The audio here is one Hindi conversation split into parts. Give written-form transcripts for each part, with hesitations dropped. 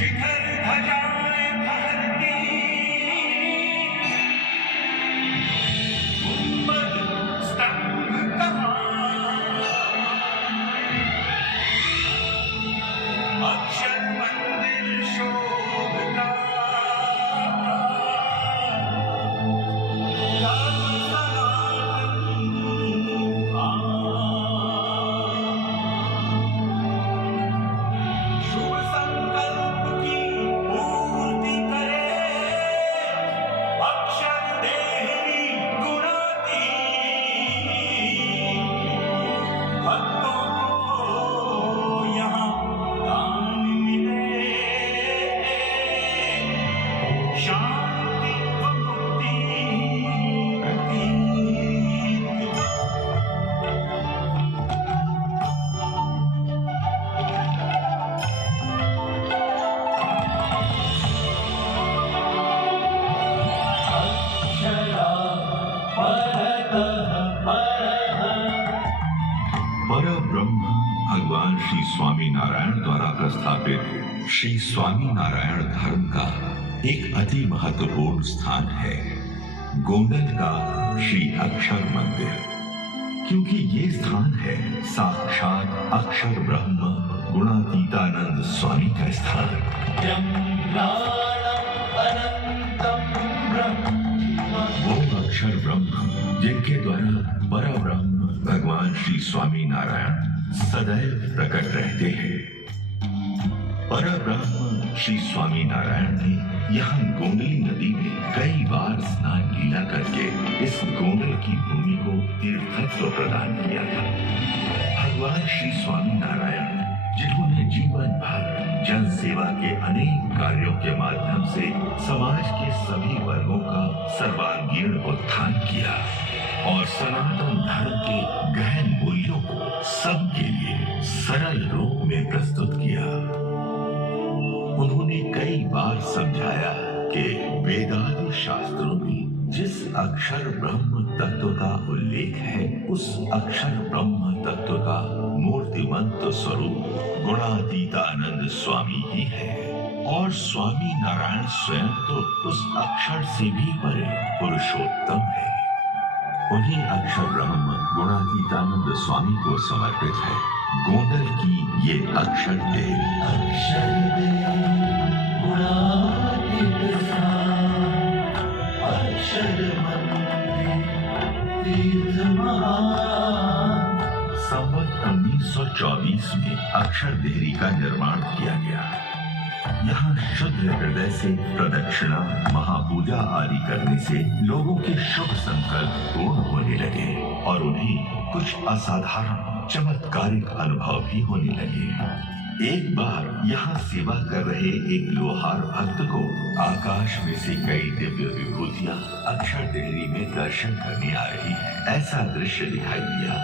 शिखर ध्वजाएं फहरती, गुंबद स्तंभ कहाँ, अक्षर मंदिर शोभता, धर्म सनातन शुभ संकल्प की पूर्ति करे, अक्षर देहरी गुणाती, भक्तों को यहाँ दान मिले, शांति व मुक्ति प्रतीत। परब्रह्म भगवान श्री स्वामी नारायण द्वारा प्रस्थापित श्री स्वामी नारायण धर्म का एक अति महत्वपूर्ण स्थान है गोंडल का श्री अक्षर मंदिर, क्योंकि ये स्थान है साक्षात अक्षर ब्रह्म गुणातीतानंद स्वामी का स्थान। वो अक्षर ब्रह्म जिनके द्वारा परब्रह्म भगवान श्री स्वामी नारायण सदैव प्रकट रहते हैं। परब्रह्म श्री स्वामी नारायण ने यहाँ गोंडली नदी में कई बार स्नान लीला करके इस गोंडल की भूमि को तीर्थत्व प्रदान किया था। भगवान श्री स्वामी नारायण जिन्होंने जीवन भर जन सेवा के अनेक कार्यों के माध्यम से समाज के सभी वर्गों का सर्वांगीण उत्थान किया और सनातन धर्म के गहन मूल्यों को सबके लिए सरल रूप में प्रस्तुत किया। उन्होंने कई बार समझाया कि वेदादि शास्त्रों में जिस अक्षर ब्रह्म तत्व का उल्लेख है, उस अक्षर ब्रह्म तत्व का मूर्तिमंत स्वरूप गुणातीतानंद स्वामी ही है और स्वामी नारायण स्वयं तो उस अक्षर से भी परे पुरुषोत्तम है। उन्हीं अक्षर ब्रह्म गुणातीतानंद स्वामी को समर्पित है गोंडल की ये अक्षर देवी। अक्षर संवत 1924 में अक्षर देहरी का निर्माण किया गया। यहाँ शुद्ध हृदय से प्रदक्षिणा, महापूजा आदि करने से लोगों के शुभ संकल्प पूर्ण होने लगे और उन्हें कुछ असाधारण चमत्कारिक अनुभव भी होने लगे। एक बार यहाँ सेवा कर रहे एक लोहार भक्त को आकाश में से कई दिव्य विभूतियां अक्षर देहरी में दर्शन करने आ रही है, ऐसा दृश्य दिखाई दिया।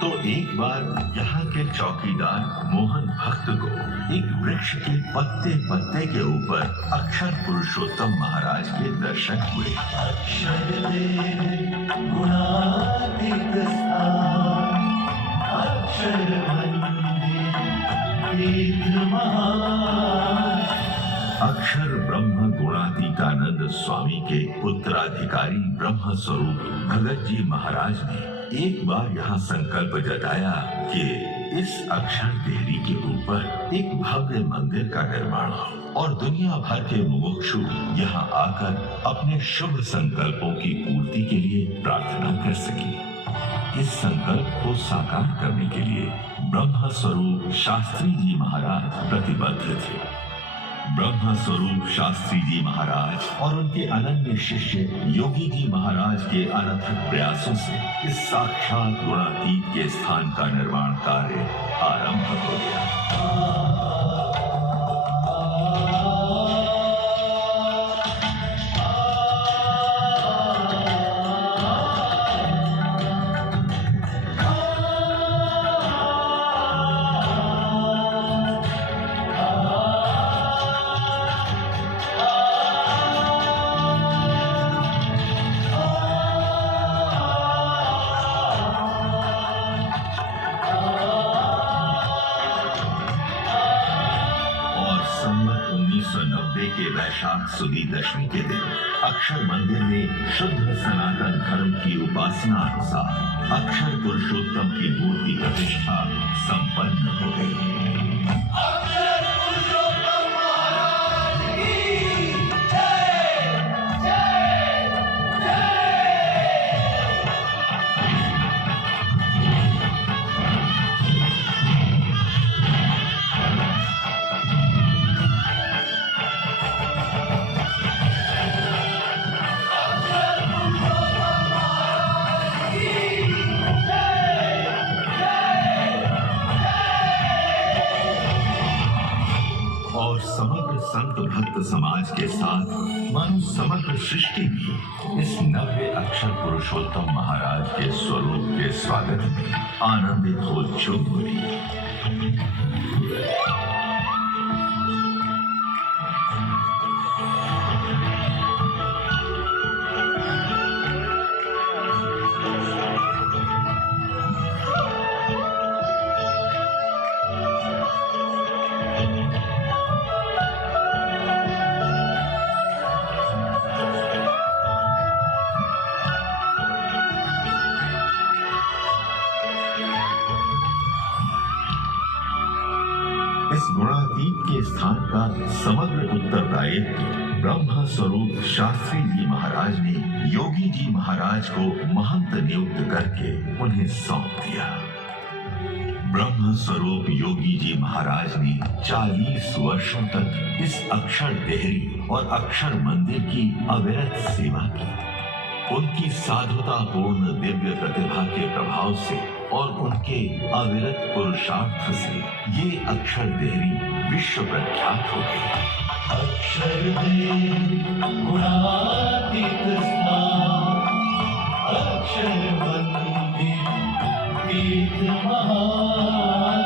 तो एक बार यहाँ के चौकीदार मोहन भक्त को एक वृक्ष के पत्ते पत्ते के ऊपर अक्षर पुरुषोत्तम महाराज के दर्शन हुए। अक्षर ब्रह्म गुणातीतानंद स्वामी के उत्तराधिकारी ब्रह्म स्वरूप भगत जी महाराज ने एक बार यहाँ संकल्प जताया कि इस अक्षर देहरी के ऊपर एक भव्य मंदिर का निर्माण हो और दुनिया भर के मुमुक्षु यहाँ आकर अपने शुभ संकल्पों की पूर्ति के लिए प्रार्थना कर सके। इस संकल्प को साकार करने के लिए ब्रह्म स्वरूप शास्त्री जी महाराज प्रतिबद्ध थे। ब्रह्म स्वरूप शास्त्री जी महाराज और उनके अनन्य शिष्य योगी जी महाराज के अनथक प्रयासों से इस साक्षात गुणातीत के स्थान का निर्माण कार्य आरंभ हो गया। संवत 1990 के वैशाख सुदी दशमी के दिन अक्षर मंदिर में शुद्ध सनातन धर्म की उपासना अनुसार अक्षर पुरुषोत्तम की मूर्ति प्रतिष्ठा संपन्न हो गई। और समग्र संत भक्त समाज के साथ मानो समग्र सृष्टि भी इस नव्य अक्षर पुरुषोत्तम महाराज के स्वरूप के स्वागत में आनंदित हो झूम उठी। इस गुणातीत के स्थान का समग्र उत्तरदायित्व ब्रह्म स्वरूप शास्त्री जी महाराज ने योगी जी महाराज को महंत नियुक्त करके उन्हें सौंप दिया। ब्रह्म स्वरूप योगी जी महाराज ने 40 वर्षों तक इस अक्षर देहरी और अक्षर मंदिर की अविरत सेवा की। उनकी साधुतापूर्ण दिव्य प्रतिभा के प्रभाव से और उनके अविरत पुरुषार्थ से ये अक्षर देहरी विश्व प्रख्यात हो गई। अक्षर देहरी गुणातीत स्थान, अक्षर मंदिर तीर्थ महान।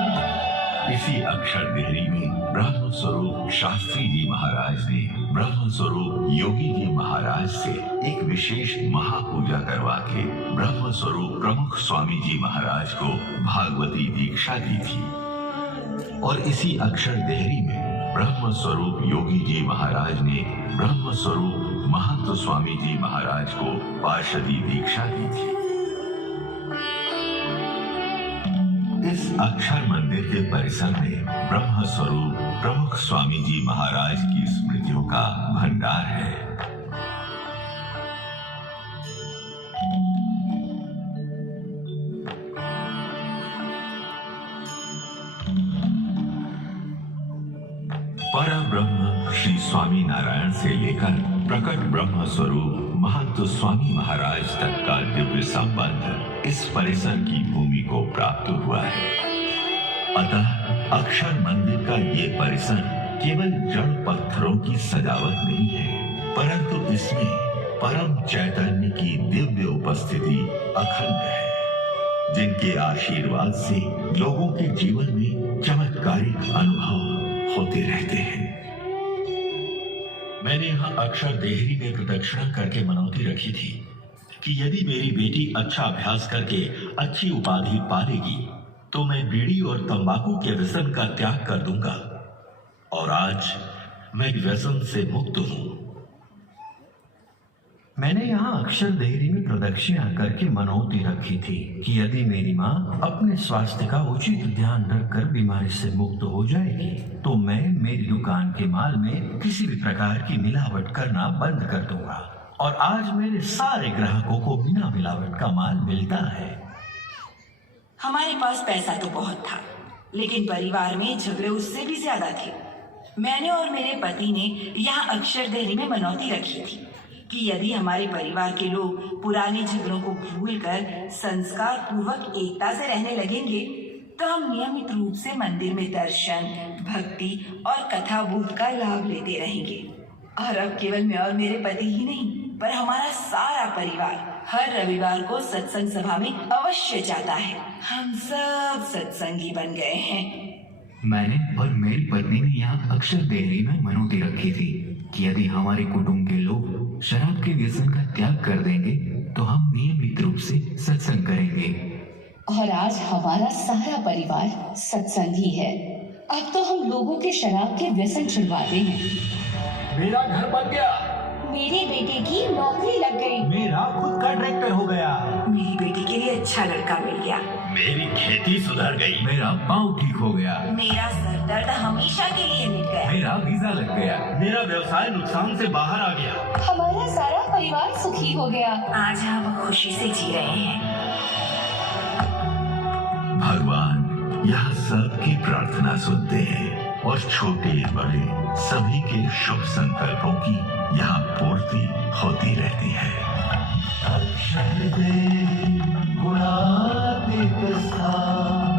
इसी अक्षर देहरी में ब्रह्म स्वरूप शास्त्री जी महाराज ने ब्रह्म स्वरूप योगी जी महाराज से एक विशेष महापूजा करवा के ब्रह्म स्वरूप प्रमुख स्वामी जी महाराज को भागवती दीक्षा दी थी। और इसी अक्षर देहरी में ब्रह्म स्वरूप योगी जी महाराज ने ब्रह्म स्वरूप महंत स्वामी जी महाराज को पार्षदी दीक्षा दी थी। इस अक्षर मंदिर के परिसर में ब्रह्म स्वरूप प्रमुख स्वामी जी महाराज की स्मृतियों का भंडार है। परम ब्रह्म श्री स्वामी नारायण से लेकर प्रकट ब्रह्म स्वरूप महंत स्वामी महाराज तक का दिव्य संबंध इस परिसर की भूमि को प्राप्त हुआ है। अतः अक्षर मंदिर का ये परिसर केवल जड़ पत्थरों की सजावट नहीं है, परंतु इसमें परम चैतन्य की दिव्य उपस्थिति अखंड है, जिनके आशीर्वाद से लोगों के जीवन में चमत्कारिक अनुभव होते रहते हैं। मैंने यहाँ अक्षर देहरी में प्रदक्षिणा करके मनौती रखी थी कि यदि मेरी बेटी अच्छा अभ्यास करके अच्छी उपाधि पा लेगी तो मैं बीड़ी और तंबाकू के व्यसन का त्याग कर दूंगा। और आज मैं व्यसन से मुक्त हूँ। मैंने यहाँ अक्षर देहरी में प्रदक्षिणा करके मनौती रखी थी कि यदि मेरी माँ अपने स्वास्थ्य का उचित ध्यान रखकर बीमारी से मुक्त हो जाएगी तो मैं मेरी दुकान के माल में किसी भी प्रकार की मिलावट करना बंद कर दूंगा। और आज मेरे सारे ग्राहकों को बिना मिलावट का माल मिलता है। हमारे पास पैसा तो बहुत था, लेकिन परिवार में झगड़े उससे भी ज्यादा थे। मैंने और मेरे पति ने यहाँ अक्षर देहरी में मनौती रखी थी कि यदि हमारे परिवार के लोग पुराने झगड़ों को भूलकर संस्कार पूर्वक एकता से रहने लगेंगे तो हम नियमित रूप से मंदिर में दर्शन, भक्ति और कथा बोध का लाभ लेते रहेंगे। और अब केवल मैं और मेरे पति ही नहीं, पर हमारा सारा परिवार हर रविवार को सत्संग सभा में अवश्य जाता है। हम सब सत्संगी बन गए हैं। मैंने और मेरी पत्नी ने यहाँ अक्षर देहरी में मनौती रखी थी कि यदि हमारे कुटुंब के लोग शराब के व्यसन का त्याग कर देंगे तो हम नियमित रूप से सत्संग करेंगे। और आज हमारा सारा परिवार सत्संगी है। अब तो हम लोगों के शराब के व्यसन छुड़वाते हैं। मेरा घर बन गया, मेरे बेटे की नौकरी लग गई, मेरा खुद का ट्रैक्टर हो गया, मेरी बेटी के लिए अच्छा लड़का मिल गया, मेरी खेती सुधर गई, मेरा पाँव ठीक हो गया, मेरा सर दर्द हमेशा के लिए मिट गया, मेरा वीजा लग गया, मेरा व्यवसाय नुकसान से बाहर आ गया, हमारा सारा परिवार सुखी हो गया। आज हम खुशी से जी रहे हैं। भगवान यहाँ सबकी प्रार्थना सुनते हैं और छोटे बड़े सभी के शुभ संकल्पों की यहाँ पूर्ति होती रहती है। अक्षर देव गुणातीत स्थान,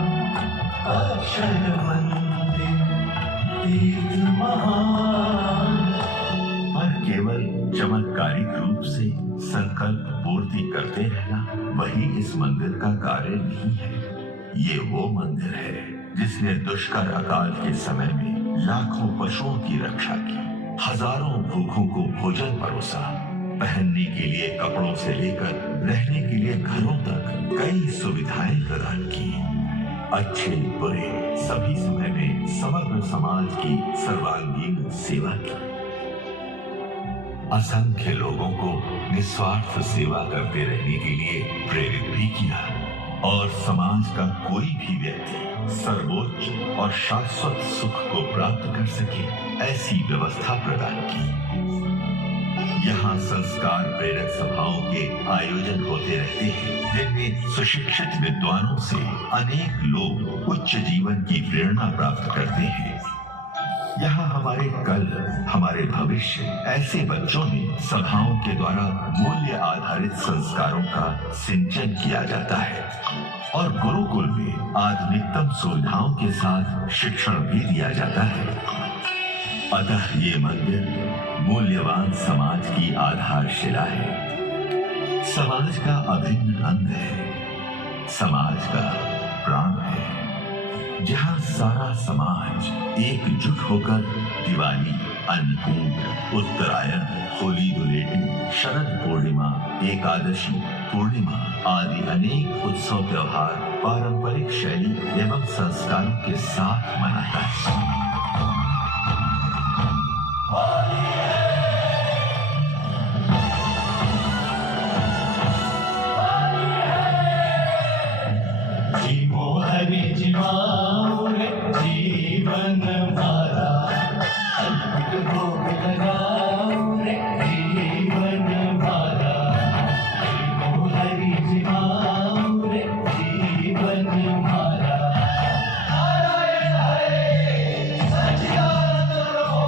अक्षर मंदिर तीर्थ महान। पर केवल चमत्कारिक रूप से संकल्प पूर्ति करते रहना वही इस मंदिर का कार्य नहीं है। ये वो मंदिर है जिसने दुष्कर अकाल के समय में लाखों पशुओं की रक्षा की, हजारों भूखों को भोजन परोसा, पहनने के लिए कपड़ों से लेकर रहने के लिए घरों तक कई सुविधाएं प्रदान की। अच्छे बुरे सभी समय में समग्र समाज की सर्वांगीण सेवा की। असंख्य लोगों को निस्वार्थ सेवा करते रहने के लिए प्रेरित भी किया और समाज का कोई भी व्यक्ति सर्वोच्च और शाश्वत सुख को प्राप्त कर सके ऐसी व्यवस्था प्रदान की। यहाँ संस्कार प्रेरक सभाओं के आयोजन होते रहते हैं जिनमें सुशिक्षित विद्वानों से अनेक लोग उच्च जीवन की प्रेरणा प्राप्त करते हैं। यहाँ हमारे कल, हमारे भविष्य ऐसे बच्चों में सभाओं के द्वारा मूल्य आधारित संस्कारों का सिंचन किया जाता है और गुरुकुल में आधुनिकतम सुविधाओं के साथ शिक्षण भी दिया जाता है। अतः ये मंदिर मूल्यवान समाज की आधारशिला है, समाज का अभिन्न अंग है, समाज का प्राण है। जहाँ सारा समाज एकजुट होकर दिवाली, अन्नकूट, उत्तरायण, होली धुलेटी, शरद पूर्णिमा, एकादशी, पूर्णिमा आदि अनेक उत्सव त्योहार पारंपरिक शैली एवं संस्कारों के साथ मनाता है। जीवो हरि जीवाओ रे जीवन मारा, अद्भुत भोग लगाओ रे जीवन मारा। जीवो हरि जीवाओ रे जीवन मारा। नारायण हरे सच्चिदानंद प्रभो।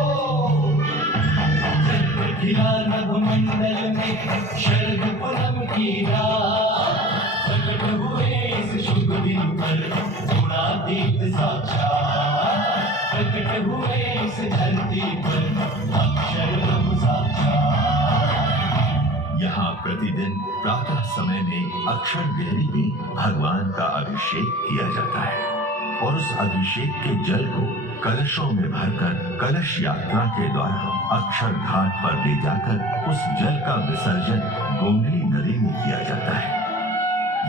जन्म किया नभ मंडल में शरद पूनम की रात, प्रकट हुए इस शुभ दिन पर गुणातीत साक्षात, प्रकट हुए इस धरती पर अक्षर ब्रह्म साक्षात। यहाँ प्रतिदिन प्रातः समय में अक्षर देवी में भगवान का अभिषेक किया जाता है और उस अभिषेक के जल को कलशों में भरकर कलश यात्रा के द्वारा अक्षर घाट पर ले जाकर उस जल का विसर्जन गोमली नदी में किया जाता है।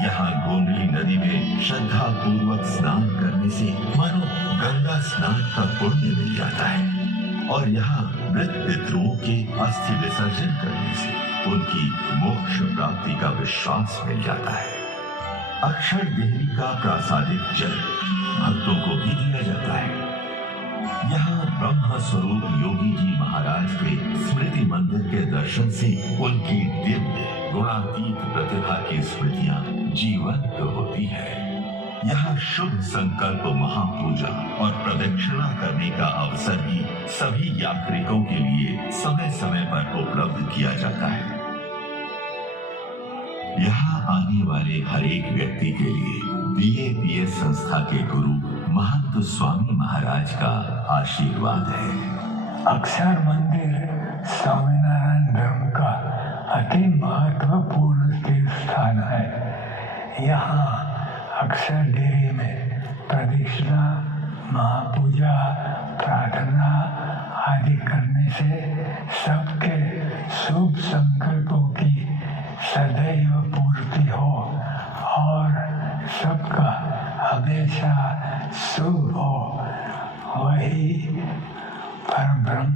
यहाँ गोमली नदी में श्रद्धा पूर्वक स्नान करने से मानो गंगा स्नान का पुण्य मिल जाता है और यहाँ मृत पितरों के अस्थि विसर्जन करने से उनकी मोक्ष प्राप्ति का विश्वास मिल जाता है। अक्षर देवी का प्रासादिक जल भक्तों को भी दिया जाता है। यहाँ ब्रह्म स्वरूप योगी जी महाराज के स्मृति मंदिर के दर्शन से उनकी दिव्य गुणातीत प्रतिभा की स्मृतियां जीवंत होती है। यहाँ शुभ संकल्प महापूजा और प्रदक्षिणा करने का अवसर भी सभी यात्रिकों के लिए समय समय पर उपलब्ध किया जाता है। यहाँ आने वाले हर एक व्यक्ति के लिए BAPS संस्था के गुरु महंत स्वामी महाराज का आशीर्वाद है। अक्षर मंदिर स्वामीनारायण धर्म का अति महत्वपूर्ण तीर्थ स्थान है। यहाँ अक्षर डेरी में प्रदक्षिणा, महापूजा, प्रार्थना आदि करने से सबके शुभ संकल्पों की सदैव पूर्ति हो और सबका हमेशा शुभ हो वही परब्रह्म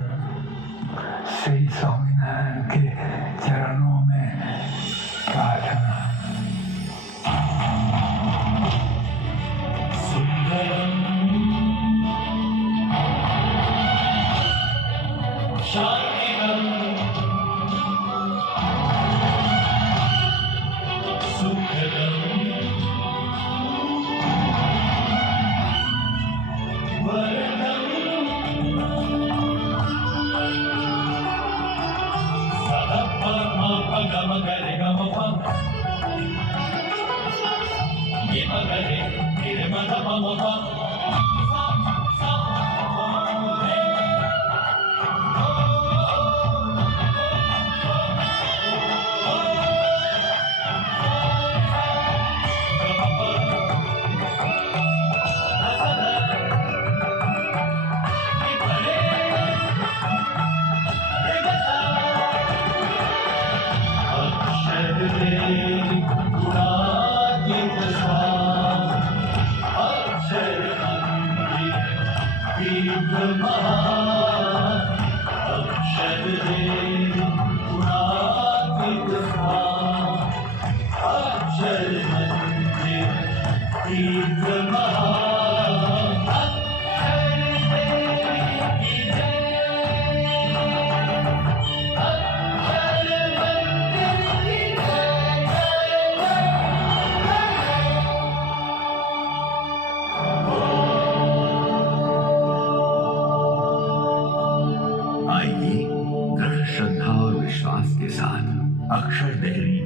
श्री स्वामीनारायण के चरणों में प्रार्थना। सुंदरम शांतिदम सुखदम वरदम सदा परमा पगम गरे गम पम ये मगरे तेरे मदा पम पम के साथ अक्षर देहरी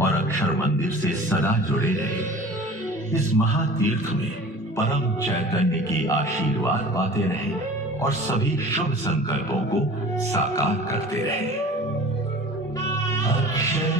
और अक्षर मंदिर से सदा जुड़े रहे। इस महातीर्थ में परम चैतन्य की आशीर्वाद पाते रहे और सभी शुभ संकल्पों को साकार करते रहे। अक्षर